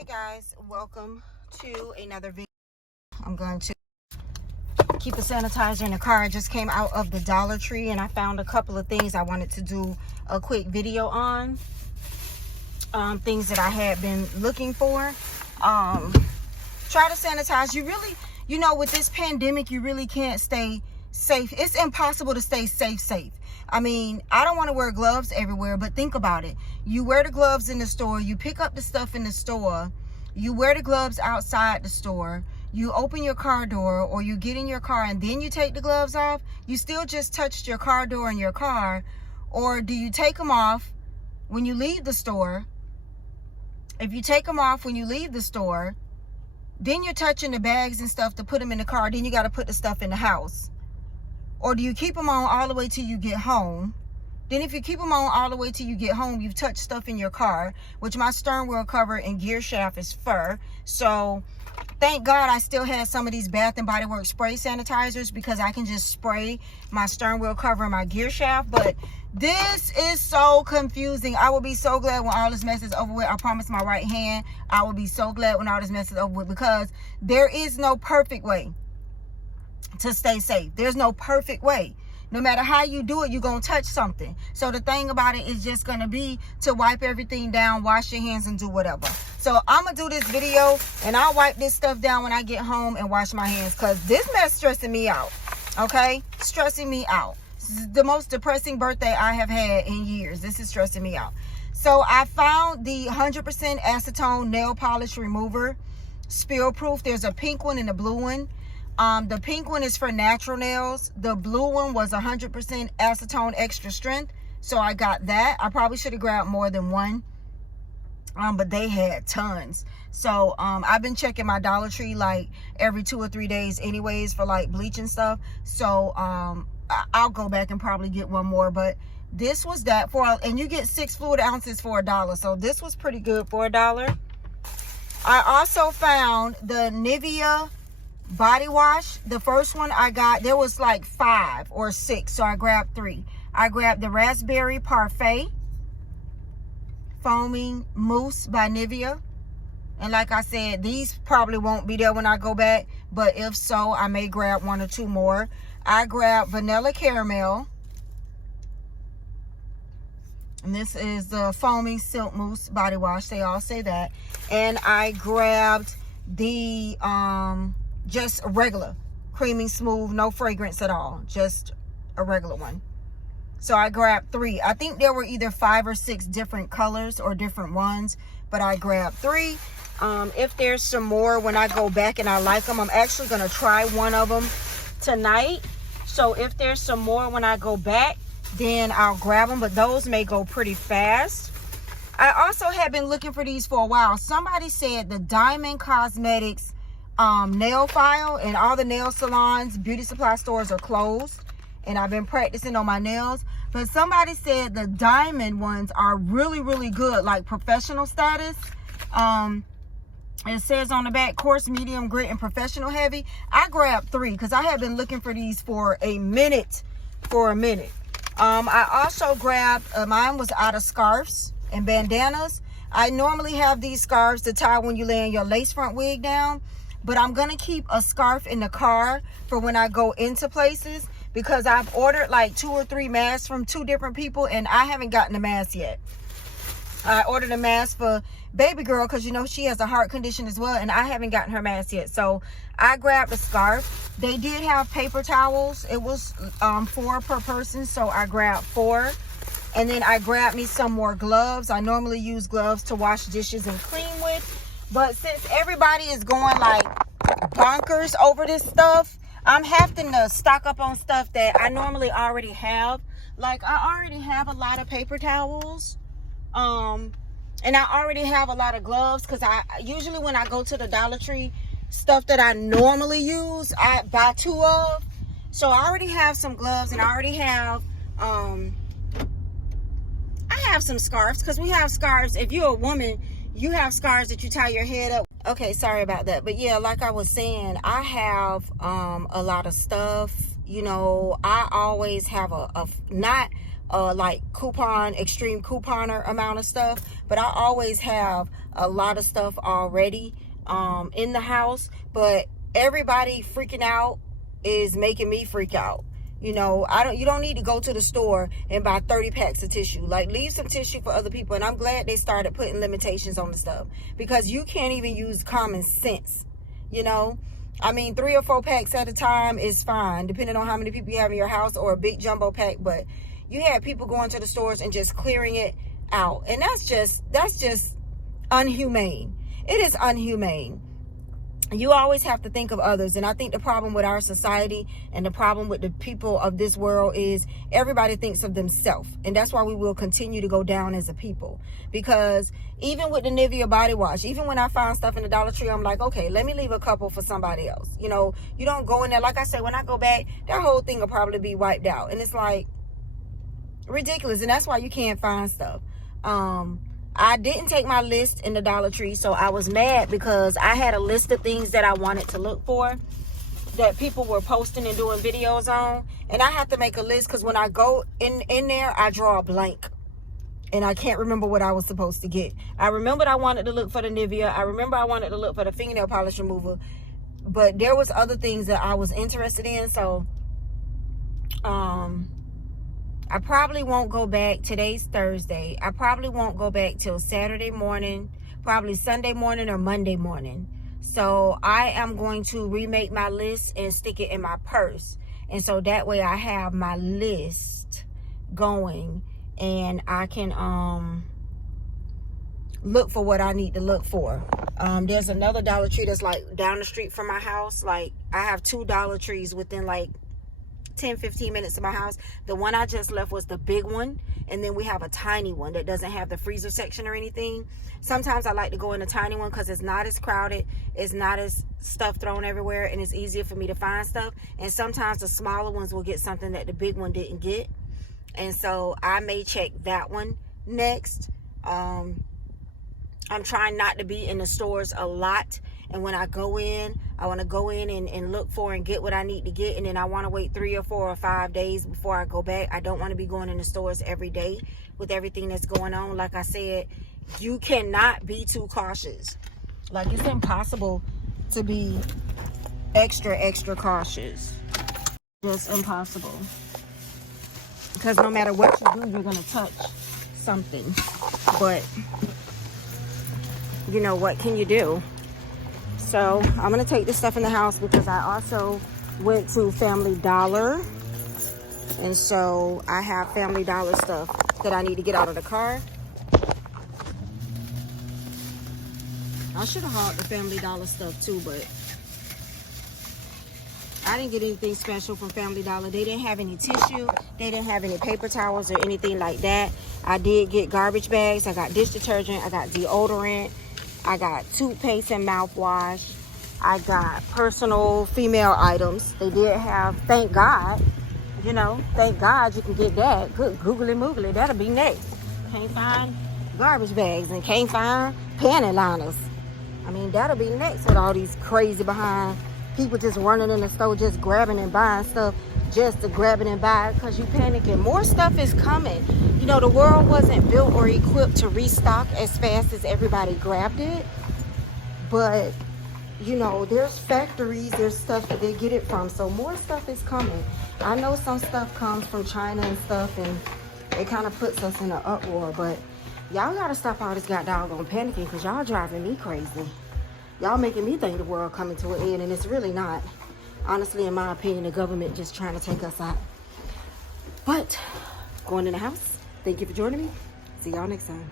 Hey guys, welcome to another video. I'm going to keep a sanitizer in the car. I just came out of the Dollar Tree and I found a couple of things I wanted to do a quick video on. Things that I had been looking for. Try to sanitize. You know, with this pandemic, you really can't stay safe. It's impossible to stay safe. I mean, I don't want to wear gloves everywhere, but think about it. You wear the gloves in the store, you pick up the stuff in the store, you wear the gloves outside the store, you open your car door or you get in your car and then you take the gloves off. You still just touched your car door in your car. Or do you take them off when you leave the store? If you take them off when you leave the store, then you're touching the bags and stuff to put them in the car. Then you got to put the stuff in the house. Or do you keep them on all the way till you get home? Then if you keep them on all the way till you get home, you've touched stuff in your car, which my stern wheel cover and gear shaft is fur. So thank God I still had some of these Bath and Body Works spray sanitizers because I can just spray my stern wheel cover and my gear shaft. But this is so confusing. I will be so glad when all this mess is over with. I promise my right hand, I will be so glad when all this mess is over with, because there is no perfect way to stay safe. There's no perfect way. No matter how you do it, you're going to touch something. So the thing about it is just going to be to wipe everything down, wash your hands, and do whatever. So I'm going to do this video, and I'll wipe this stuff down when I get home and wash my hands, because this mess stressing me out. Okay? Stressing me out. This is the most depressing birthday I have had in years. This is stressing me out. So I found the 100% acetone nail polish remover, spill proof. There's a pink one and a blue one. The pink one is for natural nails. The blue one was 100% acetone extra strength. So I got that. I probably should have grabbed more than one. But they had tons. So I've been checking my Dollar Tree like every 2 or 3 days anyways for like bleach and stuff. So I'll go back and probably get one more. But this was that for, and you get 6 fluid ounces for $1. So this was pretty good for $1. I also found the Nivea body wash. The first one I got, there was like 5 or 6, so I grabbed 3. I grabbed the Raspberry Parfait Foaming Mousse by Nivea, and like I said, these probably won't be there when I go back, but if so, I may grab 1 or 2 more. I grabbed Vanilla Caramel, and this is the Foaming Silk Mousse body wash. They all say that. And I grabbed the just a regular creamy smooth, no fragrance at all, just a regular one. So I grabbed 3. I think there were either 5 or 6 different colors or different ones, but I grabbed 3. If there's some more when I go back and I like them, I'm actually going to try one of them tonight. So if there's some more when I go back, then I'll grab them, but those may go pretty fast. I also have been looking for these for a while. Somebody said the Diamond Cosmetics nail file, and all the nail salons, beauty supply stores are closed, and I've been practicing on my nails. But somebody said the diamond ones are really good, like professional status. It says on the back, coarse, medium, grit, and professional heavy. I grabbed 3 because I have been looking for these for a minute. I also grabbed, mine was out of scarves and bandanas. I normally have these scarves to tie when you lay your lace front wig down, but I'm going to keep a scarf in the car for when I go into places, because I've ordered like 2 or 3 masks from 2 different people, and I haven't gotten a mask yet. I ordered a mask for baby girl because, you know, she has a heart condition as well, and I haven't gotten her mask yet. So I grabbed a scarf. They did have paper towels. It was 4 per person, so I grabbed 4. And then I grabbed me some more gloves. I normally use gloves to wash dishes and clean with. But since everybody is going like bonkers over this stuff, I'm having to stock up on stuff that I normally already have. Like I already have a lot of paper towels. And I already have a lot of gloves, because I usually when I go to the Dollar Tree, stuff that I normally use, I buy 2 of. So I already have some gloves, and I already have I have some scarves, because we have scarves. If you're a woman, you have scarves that you tie your head up. Okay, sorry about that. But yeah, like I was saying, I have a lot of stuff. You know, I always have a not like extreme couponer amount of stuff, but I always have a lot of stuff already in the house. But everybody freaking out is making me freak out. You know, you don't need to go to the store and buy 30 packs of tissue. Like, leave some tissue for other people. And I'm glad they started putting limitations on the stuff, because you can't even use common sense. You know, I mean, 3 or 4 packs at a time is fine, depending on how many people you have in your house, or a big jumbo pack. But you have people going to the stores and just clearing it out. And that's just unhumane. It is unhumane. You always have to think of others. And I think the problem with our society and the problem with the people of this world is everybody thinks of themselves. And that's why we will continue to go down as a people. Because even with the Nivea body wash, even when I find stuff in the Dollar Tree, I'm like, okay, let me leave a couple for somebody else. You know, you don't go in there. Like I said, when I go back, that whole thing will probably be wiped out. And it's like ridiculous. And that's why you can't find stuff. I didn't take my list in the Dollar Tree, so I was mad because I had a list of things that I wanted to look for that people were posting and doing videos on, and I have to make a list because when I go in there, I draw a blank and I can't remember what I was supposed to get. I remembered I wanted to look for the Nivea. I remember I wanted to look for the fingernail polish remover, but there was other things that I was interested in. So I probably won't go back. Today's Thursday. I probably won't go back till Saturday morning, probably Sunday morning or Monday morning. So I am going to remake my list and stick it in my purse. And so that way I have my list going and I can look for what I need to look for. There's another Dollar Tree that's like down the street from my house. Like, I have 2 Dollar Trees within like 10-15 minutes of my house. The one I just left was the big one, and then we have a tiny one that doesn't have the freezer section or anything. Sometimes I like to go in the tiny one because it's not as crowded, it's not as stuff thrown everywhere, and it's easier for me to find stuff. And sometimes the smaller ones will get something that the big one didn't get, and so I may check that one next. I'm trying not to be in the stores a lot, and when I go in, I want to go in and look for and get what I need to get, and then I want to wait 3 or 4 or 5 days before I go back. I don't want to be going in the stores every day with everything that's going on. Like I said, you cannot be too cautious. Like, it's impossible to be extra cautious. Just impossible. Because no matter what you do, you're going to touch something. But you know, what can you do? So I'm gonna take this stuff in the house because I also went to Family Dollar, and so I have Family Dollar stuff that I need to get out of the car. I should have hauled the Family Dollar stuff too, but I didn't get anything special from Family Dollar. They didn't have any tissue, they didn't have any paper towels or anything like that. I did get garbage bags, I got dish detergent, I got deodorant, I got toothpaste and mouthwash. I got personal female items. They did have, thank God, you know, thank God you can get that. Good googly moogly, that'll be next. Can't find garbage bags and can't find panty liners. I mean, that'll be next with all these crazy behind people just running in the store, just grabbing and buying stuff just to grab it and buy it because you panicking. More stuff is coming. You know, the world wasn't built or equipped to restock as fast as everybody grabbed it. But, you know, there's factories, there's stuff that they get it from. So more stuff is coming. I know some stuff comes from China and stuff, and it kind of puts us in an uproar. But y'all got to stop all this goddamn panicking because y'all driving me crazy. Y'all making me think the world coming to an end, and it's really not. Honestly, in my opinion, the government just trying to take us out. But going in the house. Thank you for joining me. See y'all next time.